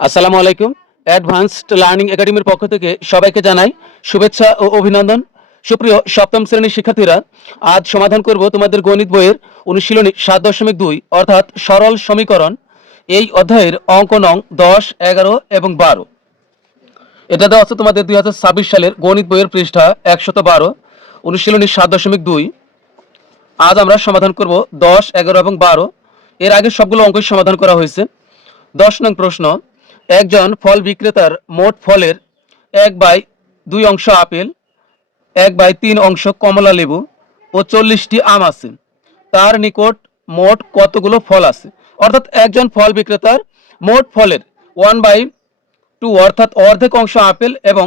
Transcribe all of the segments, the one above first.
আসসালামু আলাইকুম। Advanced learning একাডেমির পক্ষ থেকে সবাইকে জানাই শুভেচ্ছা ও অভিনন্দন। সুপ্রিয় সপ্তম শ্রেণীর শিক্ষার্থীরা, আজ সমাধান করব তোমাদের গণিত বইয়ের অনুশীলনী 7.2 অর্থাৎ সরল সমীকরণ। এই অধ্যায়ের অঙ্ক নং 10, 11 এবং 12। এটা দেওয়া আছে তোমাদের 2026 সালের গণিত বইয়ের পৃষ্ঠা 112, অনুশীলনী 7.2। আজ আমরা সমাধান করব 10, 11 এবং 12। এর আগে সবগুলো অঙ্কই সমাধান করা হয়েছে। 10 নং প্রশ্ন, একজন ফল বিক্রেতার মোট ফলের 1/2 অংশ আপেল, 1/3 অংশ কমলা লেবু ও 40টি আম আছে। তার নিকট মোট কতগুলো ফল আছে? অর্থাৎ একজন ফল বিক্রেতার মোট ফলের 1/2 অর্থাৎ অর্ধেক অংশ আপেল এবং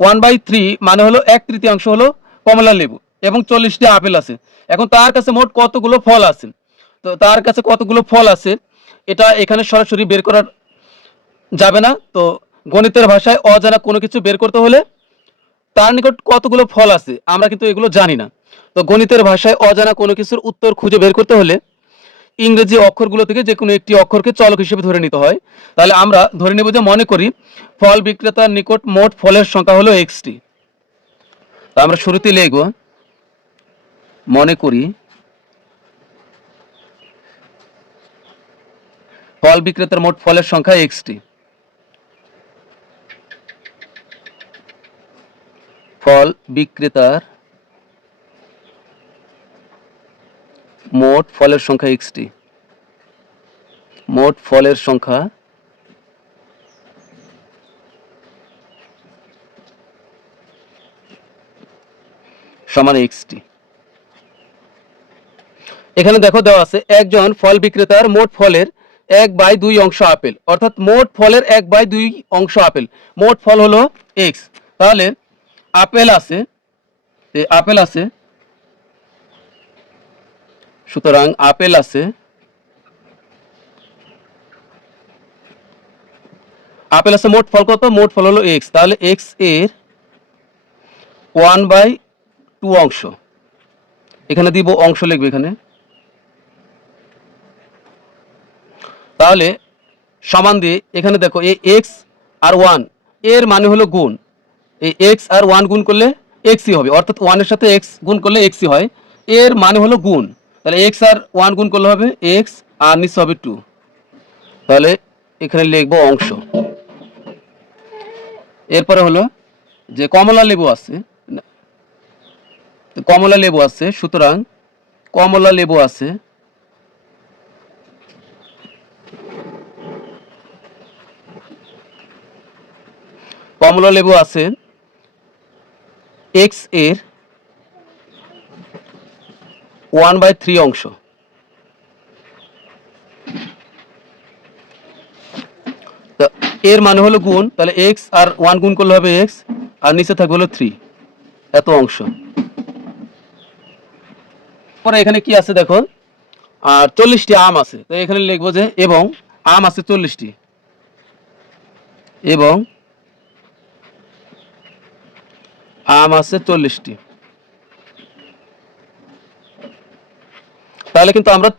1/3 মানে হলো 1/3 হলো কমলা লেবু এবং 40টি আপেল আছে। এখন তার কাছে মোট কতগুলো ফল আছে? তো তার কাছে কতগুলো ফল আছে এটা এখানে সরাসরি বের করার যাবে না। তো গণিতের ভাষায় অজানা কোনো কিছু বের করতে হলে তার নিকট কতগুলো ফল আছে আমরা কিন্তু এগুলো জানি না। তো গণিতের ভাষায় অজানা কোনো কিছুর উত্তর খুঁজে বের করতে হলে ইংরেজি অক্ষরগুলো থেকে যে কোনো একটি অক্ষরকে চলক হিসেবে ধরে নিতে হয়। তাহলে আমরা ধরে নেব যে, মনে করি ফল বিক্রেতার নিকট মোট ফলের সংখ্যা হলো এক্সটি। তো আমরা শুরুতে লিখব, মনে করি ফল বিক্রেতার মোট ফলের সংখ্যা এক্সটি। ফল বিক্রেতার মোট ফলের সংখ্যা এক্সটি। মোট ফলের সংখ্যা সমান এক্সটি। এখানে দেখো দেওয়া আছে একজন ফল বিক্রেতার মোট ফলের 1/2 অংশ আপেল, অর্থাৎ মোট ফলের 1/2 অংশ আপেল। মোট ফল হলো এক্স। তাহলে আপেল আছে, আপেল আছে, সুতরাং আপেল আছে, আপেল আছে মোট ফল কত? মোট ফল হলো এক্স। তাহলে এক্স এর 1/2 অংশ, এখানে দিব অংশ লিখবে এখানে। তাহলে সমান দিয়ে এখানে দেখো এই এক্স আর 1 এর মানে হলো গুণ। এই এক্স আর 1 গুণ করলে এক্সই হবে, অর্থাৎ 1 এর সাথে এক্স গুণ করলে এক্সই হয়। এর মানে হলো গুণ, তাহলে এক্স আর 1 গুণ করলে হবে এক্স আর নিচে হবে 2। তাহলে এখানে লিখবো অংশ। এরপরে হলো যে কমলা লেবু আছে, কমলা লেবু আছে, সুতরাং কমলা লেবু আছে, কমলা লেবু আছে এক্স এর 1/3 অংশ। এর মানে হলো গুণ, তাহলে এক্স আর 1 গুণ করলে হবে এক্স আর নিচে থাকবে হলো 3, এত অংশ। পরে এখানে কি আছে দেখো, আর 40টি আম আছে। তো এখানে লিখবো যে এবং আম আছে 40টি, এবং আম আছে 40টি। তাহলে কিন্তু আমরা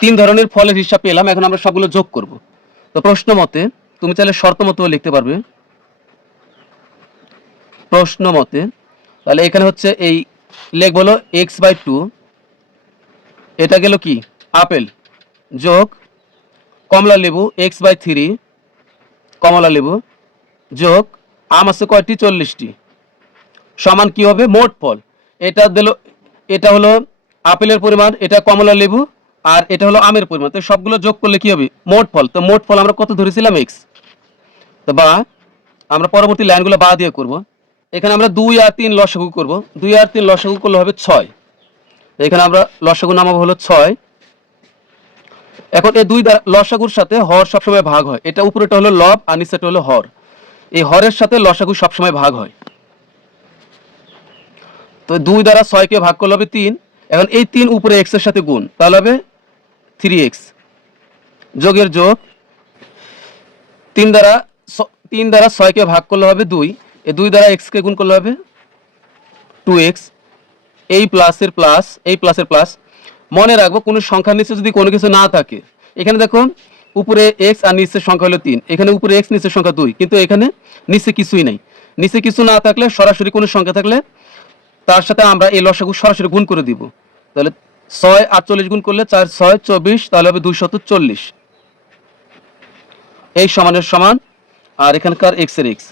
3 ধরনের ফলের হিসাব পেলাম। এখন আমরা সবগুলো যোগ করব। তো প্রশ্ন মতে, তুমি চাইলে শর্ত মতো লিখতে পারবে, প্রশ্ন মতে। তাহলে এখানে হচ্ছে এই লিখব হলো x/2, এটা গেল কি আপেল, যোগ কমলা লেবু x/3, কমলা লেবু, যোগ আম আছে কয়টি? 40টি, সমান কি হবে? মোট ফল। এটা দিল, এটা হলো আপেলের পরিমাণ, এটা কমলা লেবু, আর এটা হলো আমের পরিমাণ। তো সবগুলো যোগ করলে কি হবে? মোট ফল। তো মোট ফল আমরা কত ধরেছিলাম? এক্স। তো বা আমরা পরবর্তী লাইনগুলো বা দিয়ে করব। এখানে আমরা 2 আর 3 লসাগু করব। 2 আর 3 লসাগু করলে হবে 6। এখানে আমরা লসাগু নামাবো হলো 6। এখন এই 2 লসাগুর সাথে হর সবসময় ভাগ হয়। এটা উপরেটা হলো লব আর নিচেটা হলো হর। এই হরের সাথে লসাগু সবসময় ভাগ হয়। তো 2 দ্বারা 6 কে ভাগ করলে হবে 3। এখন এই 3 উপরে x এর সাথে গুণ, তাহলে হবে 3x, যোগের যোগ 3 দ্বারা 6 কে ভাগ করলে হবে 2। এই 2 দ্বারা x কে গুণ করলে হবে 2x। এই প্লাসের প্লাস, এই প্লাসের প্লাস। মনে রাখবো কোনো সংখ্যার নিচে যদি কোনো কিছু না থাকে, এখানে দেখো উপরে এক্স আর নিচের সংখ্যা হলো 3, এখানে উপরে এক্স নিচের সংখ্যা 2, কিন্তু এখানে নিচে কিছুই নাই। নিচে কিছু না থাকলে সরাসরি কোনো সংখ্যা থাকলে তার সাথে আমরা এই লসাগু সরাসরি গুণ করে দিব। তাহলে 6 48 গুণ করলে 4 6 24, তাহলে হবে 240। এই সমানের সমান আর এখানকার এক্স এর এক্স,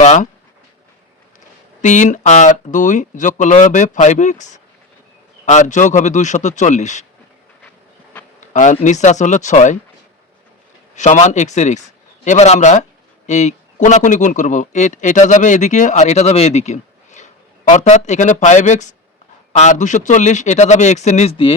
বা 3 আর 2 যোগ করলে হবে 5x, আর যোগ হবে 240, আর নিচে আছে হলো 6 সমান এক্স এর এক্স। এবার আমরা এই কোনাকুনি গুণ করব, এটা যাবে এদিকে আর এটা যাবে এদিকে, অর্থাৎ এখানে 5x আর 240 এটা যাবে এক্স এর নিচ দিয়ে।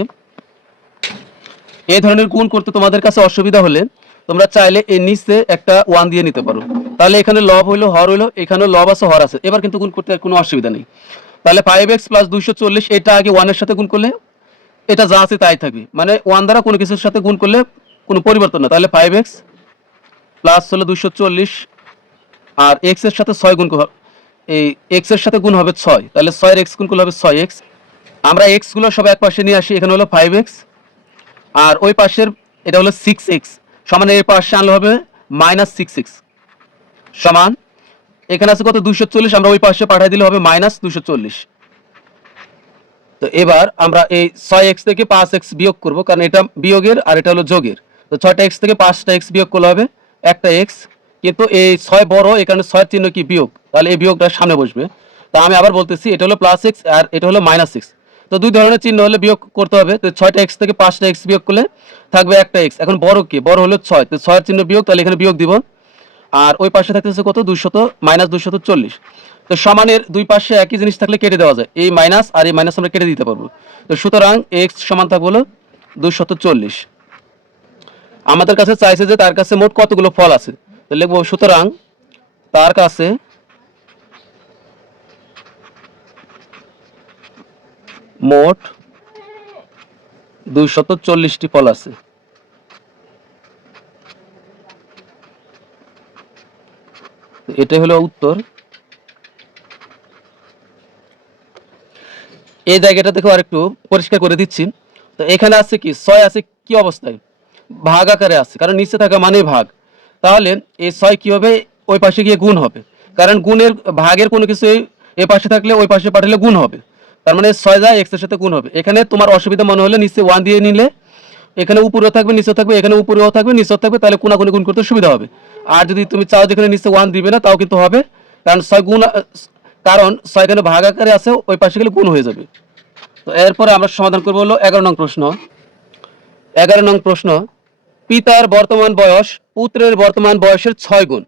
এই ধরনের গুণ করতে তোমাদের কাছে অসুবিধা হলে তোমরা চাইলে এর নিচে একটা 1 দিয়ে নিতে পারো, তাহলে এখানে লব হইলো হর হইলো, এখানে লব আছে হর আছে, এবার কিন্তু গুণ করতে আর কোনো অসুবিধা নেই। তাহলে 5x প্লাস 240 এটা আগে 1 এর সাথে গুণ করলে এটা যা আছে তাই থাকবে, মানে 1 দ্বারা কোনো কিছুর সাথে গুণ করলে কোনো পরিবর্তন না। তাহলে 5x প্লাস হলো 240 আর x এর সাথে 6 গুণ এই x এর সাথে গুণ হবে 6, তাহলে 6 এর x গুণ করলে হবে 6x। আমরা x গুলো সব এক পাশে নিয়ে আসি, এখানে হলো 5x আর ওই পাশের এটা হলো 6x, সমান এর পাশে আনলে হবে -6x, সমান এখানে আছে কত 240, আমরা ওই পাশে পাঠিয়ে দিলে হবে -240। তো এবার আমরা এই 6x থেকে 5x বিয়োগ করব, কারণ এটা বিয়োগের আর এটা হলো যোগের। তো 6টা x থেকে 5টা x বিয়োগ করলে হবে একটা x, কিন্তু এই 6 বড়, এখানে 6 চিহ্ন কি বিয়োগ, তাহলে এই বিয়োগটা সামনে বসবে। তা আমি আবার বলতেছি, এটা হলো +x আর এটা হলো -x, তো দুই ধরনের চিহ্ন হলে বিয়োগ করতে হবে। তো 6টা x থেকে 5টা x বিয়োগ করলে থাকবে একটা x। এখন বড় কি, বড় হলো 6, তো 6 এর চিহ্ন বিয়োগ, তাহলে এখানে বিয়োগ দিব, আর ওই পাশে থাকতেছে কত 240। তো সমানের দুই পাশে একই জিনিস থাকলে কেটে দেওয়া যায়, এই মাইনাস আর এই মাইনাস আমরা কেটে দিতে পারবো। তো সুতরাং x সমান থাকবে হলো 240। আমাদের কাছে চাইছে যে তার কাছে মোট কতগুলো ফল আছে, তো লিখবো সুতরাং তার কাছে মোট 240টি ফল আছে। এটাই হলো উত্তর। এই জায়গাটা দেখো আরেকটু পরিষ্কার করে দিচ্ছি। তো এখানে আছে কি 6 আছে কি অবস্থায়, ভাগ আকারে আছে, কারণ নিচে থাকা মানে ভাগ। তাহলে এই 6 কি হবে, ওই পাশে গিয়ে গুণ হবে, কারণ গুণের ভাগের কোনো কিছু এই পাশে থাকলে ওই পাশে পাঠালে গুণ হবে, তার মানে 6 যায় x এর সাথে গুণ হবে। এখানে তোমার অসুবিধা মনে হলে নিচে 1 দিয়ে নিলে এখানে উপরেও থাকবে নিচেও থাকবে, এখানে উপরেও থাকবে নিচেও থাকবে, তাহলে কোনাকুনি গুণ করতে সুবিধা হবে। আর যদি তুমি চাও যেখানে নিচে 1 দিবে না তাও কিন্তু হবে, কারণ 6 গুণ, কারণ 6 এখানে ভাগ আকারে আছে, ওই পাশে গেলে গুণ হয়ে যাবে। তো এরপরে আমরা সমাধান করবো হলো 11 নং প্রশ্ন। 11 নং প্রশ্ন, পিতার বর্তমান বয়স পুত্রের বর্তমান বয়সের 6 গুণ।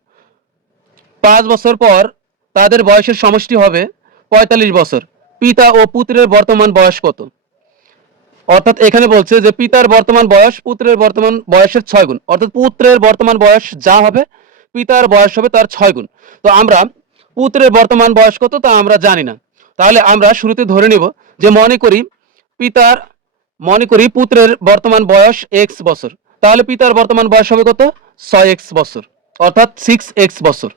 5 বছর পর তাদের বয়সের সমষ্টি হবে 45 বছর। পিতা ও পুত্রের বর্তমান বয়স কত? অর্থাৎ এখানে বলছে যে পিতার বর্তমান বয়স পুত্রের বর্তমান বয়সের 6 গুণ, অর্থাৎ পুত্রের বর্তমান বয়স যা হবে পিতার বয়স হবে তার 6 গুণ। তো আমরা পুত্রের বর্তমান বয়স কত তা আমরা জানি না, তাহলে আমরা শুরুতে ধরে নিব যে মনে করি পুত্রের বর্তমান বয়স x বছর, তাহলে পিতার বর্তমান বয়স হবে কত 6x বছর, অর্থাৎ 6x বছর।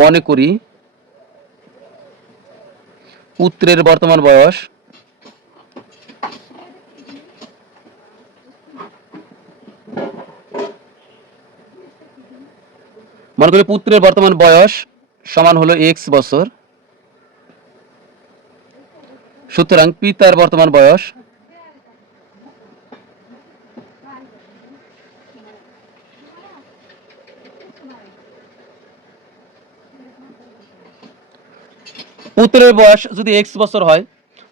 মনে করি পুত্রের বর্তমান বয়স সমান হলো x বছর, সুতরাং পিতার বর্তমান বয়স পুত্রের বয়স যদি x বছর হয়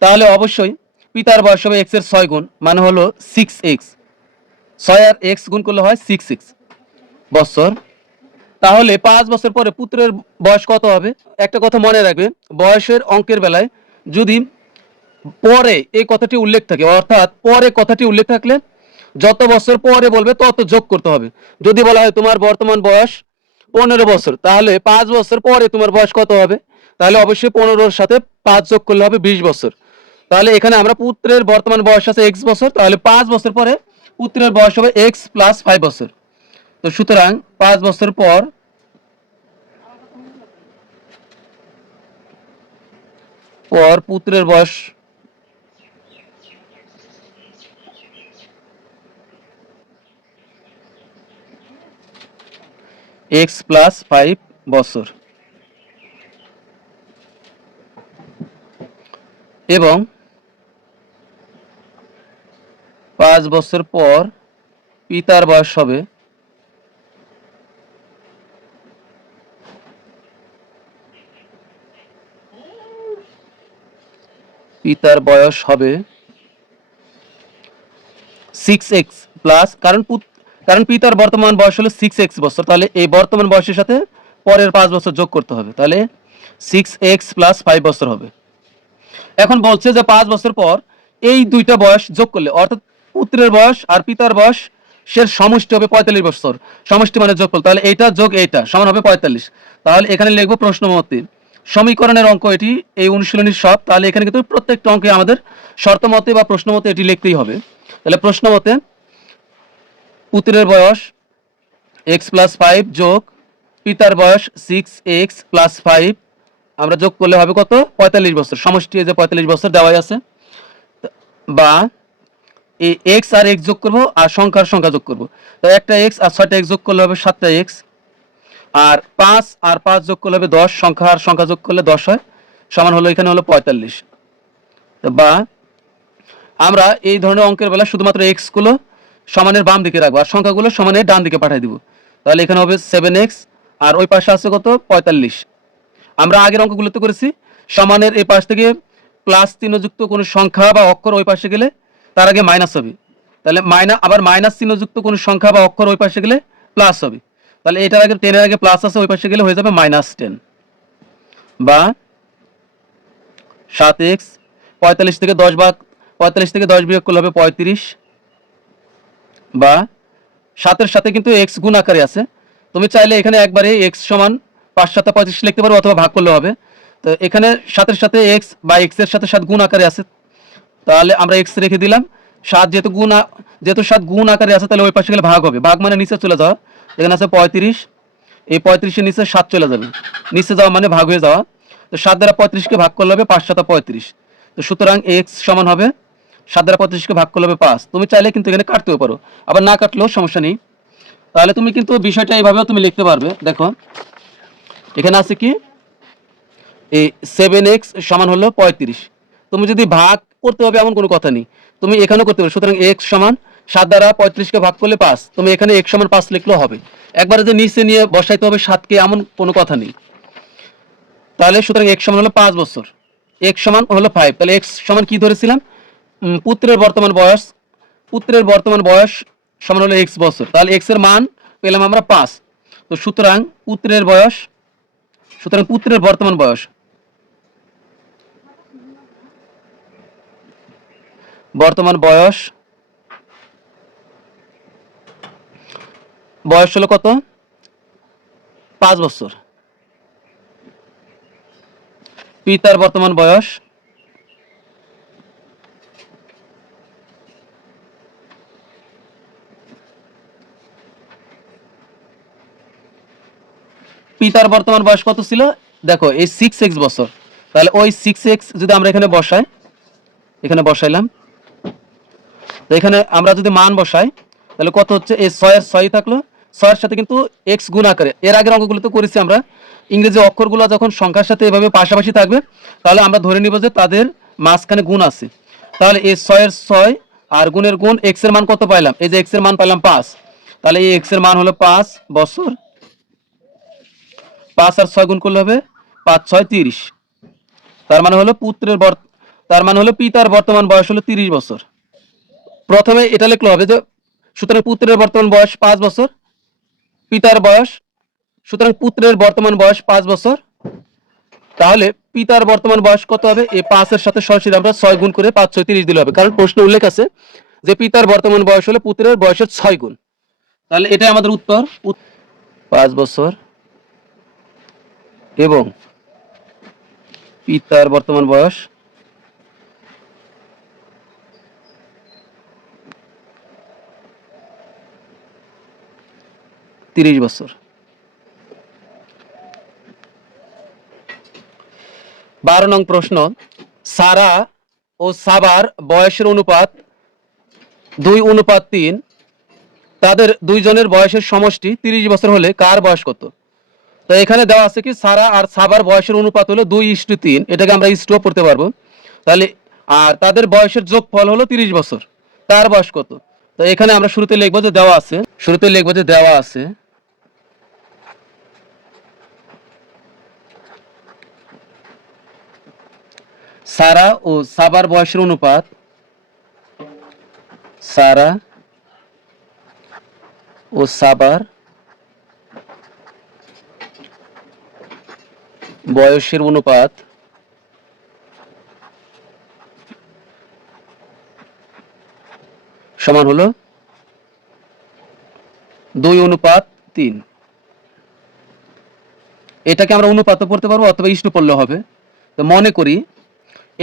তাহলে অবশ্যই পিতার বয়স হবে x এর 6 গুণ, মানে হলো 6x। 6 আর x গুণ করলে হয় 6x বছর। তাহলে 5 বছর পরে পুত্রের বয়স কত হবে? একটা কথা মনে রাখবে, বয়সের অঙ্কের বেলায় যদি পরে এই কথাটি উল্লেখ থাকে, অর্থাৎ পরে কথাটি উল্লেখ থাকলে যত বছর পরে বলবে তত যোগ করতে হবে। যদি বলা হয় তোমার বর্তমান বয়স 15 বছর, তাহলে 5 বছর পরে তোমার বয়স কত হবে? তাহলে অবশ্যই 15-র সাথে 5 যোগ করলে হবে 20 বছর। তাহলে এখানে আমরা পুত্রের বর্তমান বয়স আছে x বছর, তাহলে 5 বছর পরে পুত্রের বয়স হবে x প্লাস 5 বছর। তো সুতরাং 5 বছর পর পুত্রের বয়স এক্স প্লাস 5 বছর এবং 5 বছর পর পিতার বয়স হবে পিতার বয়স হবে 6x প্লাস, কারণ পিতার বর্তমান বয়স হলো 6x বছর, তাহলে এই বর্তমান বয়সের সাথে পরের 5 বছর যোগ করতে হবে, তাহলে 6x প্লাস 5 বছর হবে। এখন বলছে যে 5 বছর পর এই দুইটা বয়স যোগ করলে, অর্থাৎ পুত্রের বয়স আর পিতার বয়স সের সমষ্টি হবে 45 বছর, সমষ্টি মানে যোগফল, তাহলে এইটা যোগ এইটা সমান হবে 45। তাহলে এখানে লিখবো প্রশ্ন মতে সমীকরণের অঙ্ক এটি, এই অনুশীলনীর সব, তাহলে এখানে কিন্তু প্রত্যেকটা অঙ্কে আমাদের শর্ত মতে বা প্রশ্ন মতে এটি লিখতেই হবে। তাহলে প্রশ্ন মতে পুত্রের বয়স এক্স প্লাস 5 যোগ পিতার বয়স 6x প্লাস 5 আমরা যোগ করলে হবে কত, 45 বছর, সমষ্টি যে 45 বছর দেওয়াই আছে, বা এই এক্স আর এক্স যোগ করবো আর সংখ্যার সংখ্যা যোগ করবো, তো একটা এক্স আর 6টা এক্স যোগ করলে হবে 7টা এক্স, আর 5 আর 5 যোগ করলে হবে 10, সংখ্যা আর সংখ্যা যোগ করলে 10 হয়, সমান হলো এখানে হলো 45। বা আমরা এই ধরনের অঙ্কের বেলা শুধুমাত্র এক্স গুলো সমানের বাম দিকে রাখবো আর সংখ্যাগুলো সমানের ডান দিকে পাঠিয়ে দিব, তাহলে এখানে হবে 7x আর ওই পাশে আছে কত, 45। আমরা আগের অঙ্কগুলোতে করেছি সমানের এই পাশ থেকে প্লাস চিহ্নযুক্ত কোনো সংখ্যা বা অক্ষর ওই পাশে গেলে তার আগে মাইনাস হবে, তাহলে আবার মাইনাস চিহ্নযুক্ত কোনো সংখ্যা বা অক্ষর ওই পাশে গেলে প্লাস হবে, তাহলে এটার আগে 10 এর আগে প্লাস আছে ওই পাশে গেলে হয়ে যাবে -10। বা 7x 45 থেকে 10 ভাগ 45 থেকে 10 বিয়োগ করলে হবে 35। বা 7 এর সাথে কিন্তু x গুণ আকারে আছে, তুমি চাইলে এখানে একবারে x সমান 5 7 35 লিখতে পারো অথবা ভাগ করলে হবে, তো এখানে 7 এর সাথে x বা x এর সাথে 7 গুণ আকারে আছে, তাহলে আমরা x রেখে দিলাম, 7 যেহেতু 7 গুণ আকারে আছে তাহলে ওই পাশে গেলে ভাগ হবে, ভাগ মানে নিচে চলে যাওয়া, এখানে আছে 35, এই 35 এর নিচে 7 চলে যাবে, নিচে যাওয়া মানে ভাগ হয়ে যাওয়া, তো 7 দ্বারা 35 কে ভাগ করলে হবে 5 7 35, তো সুতরাং x সমান হবে 7 দ্বারা 35 কে ভাগ করলে হবে 5। তুমি চাইলে কিন্তু এখানে কাটতেও পারো, আবার না কাটলেও সমস্যা নেই, তাহলে তুমি কিন্তু বিষয়টা এইভাবেও তুমি লিখতে পারবে। দেখো এখানে আছে কি, এই 7x সমান হলো 35, তুমি যদি ভাগ করতে হবে এমন কোনো কথা নেই, তুমি এখানেও করতে পারো, সুতরাং x সমান 7 দ্বারা 35 কে ভাগ করলে 5, তুমি এখানে x সমান 5 লিখলেও হবে, একবারে যে নিচে নিয়ে বসাইতে হবে 7 কে এমন কোনো কথা নেই, তাহলে সুতরাং x সমান হলো 5 বছর, x সমান হলো 5, তাহলে x সমান কি ধরেছিলাম, পুত্রের বর্তমান বয়স সমান হলো x বছর, তাহলে x এর মান পেলাম আমরা 5, তো সুতরাং পুত্রের বর্তমান বয়স হলো কত, 5 বছর। পিতার বর্তমান বয়স কত ছিল, দেখো এই 6x বছর, তাহলে ওই 6x যদি আমরা এখানে বসাইলাম, তো এখানে আমরা যদি মান বসাই তাহলে কত হচ্ছে, এই 6 এর 6 থাকলো, 6 এর সাথে কিন্তু x গুণ আকারে, এর আগের অঙ্কগুলোতে করেছি আমরা, ইংরেজি অক্ষরগুলো যখন সংখ্যার সাথে এভাবে পাশাপাশি থাকবে তাহলে আমরা ধরে নিব যে তাদের মাঝখানে গুণ আছে, তাহলে এই 6 এর 6 আর গুণের গুণ x এর মান কত পাইলাম, এই যে x এর মান পাইলাম 5, তাহলে এই x এর মান হলো 5 বছর, 5 আর 6 গুণ করলে হবে 5 6 30, তার মানে হলো পিতার বর্তমান বয়স হলো 30 বছর। প্রথমে এটা লিখলে হবে যে সুতরাং পুত্রের বর্তমান বয়স 5 বছর, পিতার বয়স, সুতরাং পুত্রের বর্তমান বয়স 5 বছর, তাহলে পিতার বর্তমান বয়স কত হবে, এই 5 এর সাথে সরাসরি আমরা 6 গুণ করে 5 6 30 দিলে হবে, কারণ প্রশ্নে উল্লেখ আছে যে পিতার বর্তমান বয়স হলো পুত্রের বয়সের 6 গুণ, তাহলে এটাই আমাদের উত্তর, 5 বছর এবং পিতার বর্তমান বয়স 30 বছর। 12 নং প্রশ্ন, সারা ও সাবার বয়সের অনুপাত 2:3, তাদের দুইজনের বয়সের সমষ্টি 30 বছর হলে কার বয়স কত? তো এখানে দেওয়া আছে কি সারা আর সাবার বয়সের অনুপাত হলো 2:3, এটাকে আমরা ইস্টুও পড়তে পারবো। তাহলে আর তাদের বয়সের যোগফল হলো 30 বছর, তার বয়স কত? তো এখানে আমরা শুরুতে লিখবো যে দেওয়া আছে সারা ও সাবার বয়সের অনুপাত, সারা ও সাবার বয়সের অনুপাত সমান হলো 2:3। এটাকে আমরা অনুপাত পড়তে পারবো অথবা ইস্টু পড়লে হবে। তো মনে করি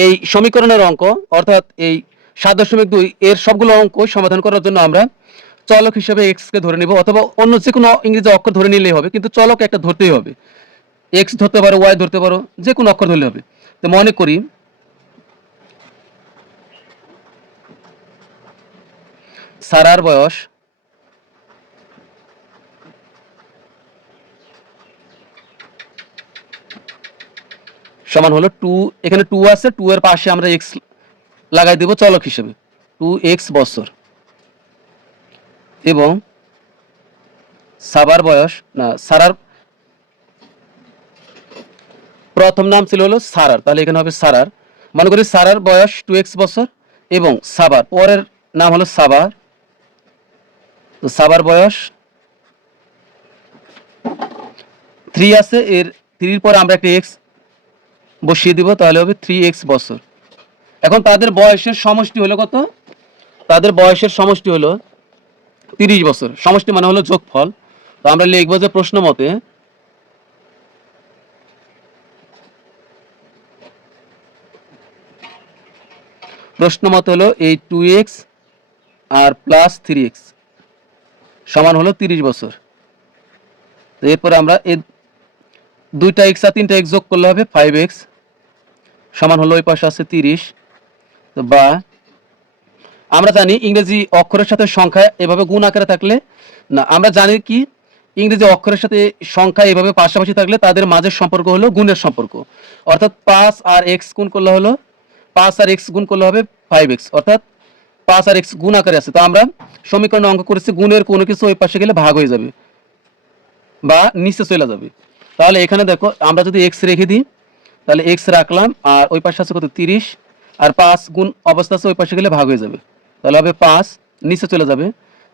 এই সমীকরণের অঙ্ক অর্থাৎ এই 7.2 এর সবগুলো অঙ্ক সমাধান করার জন্য আমরা চলক হিসেবে এক্স কে ধরে নিব, অথবা অন্য যে কোনো ইংরেজি অক্ষর ধরে নিলেই হবে, কিন্তু চলক একটা ধরতেই হবে। এক্স ধরতে পারো, ওয়াই ধরতে পারো, যে কোনো অক্ষর ধরলে হবে। তো মনে করি সারার বয়স সমান হলো 2, এখানে 2 আছে, 2 এর পাশে আমরা এক্স লাগাই দেব চলক হিসেবে, 2x বছর। এবং সাবার বয়স না, সারার প্রথম নাম ছিল হলো সারার, তাহলে এখানে হবে সারার। মনে করি সারার বয়স 2x বছর এবং সাবার পরের নাম হলো সাবার, তো সাবার বয়স 3 আছে, এর 3 পরে আমরা একটা x বসিয়ে দিব, তাহলে হবে 3x বছর। এখন তাদের বয়সের সমষ্টি হলো কত? তাদের বয়সের সমষ্টি হলো 30 বছর। সমষ্টি মানে হলো যোগফল। তো আমরা লিখবো যে প্রশ্ন মতে হলো এই 2x আর প্লাস 3x সমান হলো 30 বছর। তো এরপরে আমরা এই 2টা x আর 3টা x যোগ করলে হবে 5x সমান হলো ওই পাশে আছে 30। তো বা আমরা জানি ইংরেজি অক্ষরের সাথে সংখ্যা এভাবে গুণ আকারে থাকলে না, আমরা জানি কি ইংরেজি অক্ষরের সাথে সংখ্যা এভাবে পাশাপাশি থাকলে তাদের মাঝের সম্পর্ক হলো গুণের সম্পর্ক। অর্থাৎ 5 আর x গুণ করলে হলো 5 আর x গুণ করলে হবে 5x, অর্থাৎ 5 আর x গুণ আকারে আছে। তো আমরা সমীকরণে অঙ্ক করেছি গুণের কোনো কিছু ওই পাশে গেলে ভাগ হয়ে যাবে বা নিচে চলে যাবে। তাহলে এখানে দেখো আমরা যদি x রেখে দিই, তাহলে x রাখলাম আর ওই পাশে আছে কত 30, আর 5 গুণ অবস্থা আছে ওই পাশে গেলে ভাগ হয়ে যাবে, তাহলে হবে 5 নিচে চলে যাবে।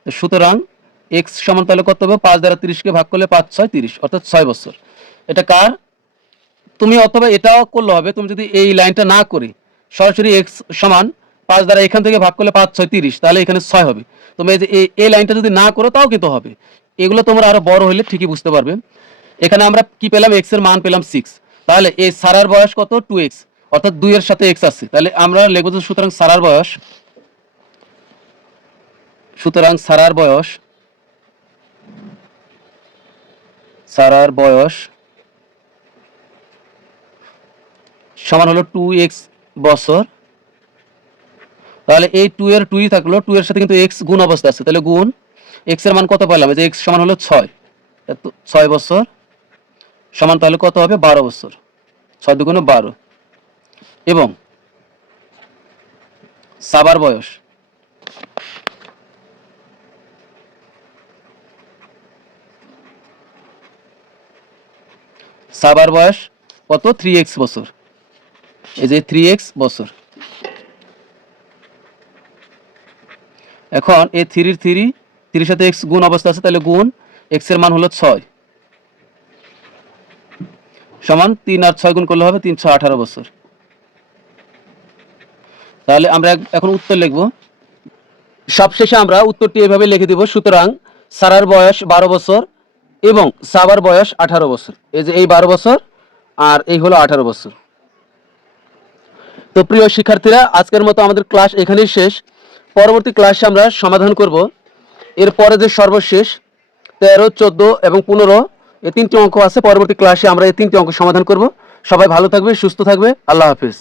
সুতরাং x সমান তাহলে কত হবে, 5 দ্বারা 30 কে ভাগ করলে 5 6 30, অর্থাৎ 6 বছর। এটা কার? তুমি অথবা এটাও করলে হবে, তুমি যদি এই লাইনটা না করে সরাসরি x সমান 5 দ্বারা এখান থেকে ভাগ করলে 5 6 30, তাহলে এখানে 6 হবে। তুমি এই যে এই লাইনটা যদি না করো তাও কিন্তু হবে। এগুলো তোমরা আরো বড় হলে ঠিকই বুঝতে পারবে। এখানে আমরা কি পেলাম, x এর মান পেলাম 6। তাহলে এই সারার বয়স কত, 2x, অর্থাৎ 2 এর সাথে x আছে। তাহলে আমরা লিখব যে সুতরাং সারার বয়স সমান হলো 2x বছর। তাহলে এই 2 এর 2ই থাকলো, 2 এর সাথে কিন্তু x গুণ অবস্থা আছে, তাহলে গুণ x এর মান কত পেলাম, যে x সমান হলো 6, 6 বছর সমান তাহলে কত হবে 12 বছর, 6 দুগুণে 12। এবং সাবার বয়স কত, 3x বছর, এই যে 3x বছর। এখন এই 3 সাথে x গুণ অবস্থা আছে, তাহলে গুণ x এর মান হলো 6 সমান 3 আর 6 গুণ করলে হবে 318 বছর। তাহলে আমরা এখন উত্তর লিখব। সবশেষে আমরা উত্তরটি এভাবে লিখে দিব, সুতরাং সারার বয়স 12 বছর এবং সাবার বয়স 18 বছর। এই যে এই 12 বছর আর এই হলো 18 বছর। তো প্রিয় শিক্ষার্থীরা, আজকের মতো আমাদের ক্লাস এখানেই শেষ। পরবর্তী ক্লাসে আমরা সমাধান করব এরপরে যে সর্বশেষ 13, 14 এবং 15 এই 3টি অঙ্ক আছে। পরবর্তী ক্লাসে আমরা এই 3টি অঙ্ক সমাধান করব। সবাই ভালো থাকবে, সুস্থ থাকবে। আল্লাহ হাফেজ।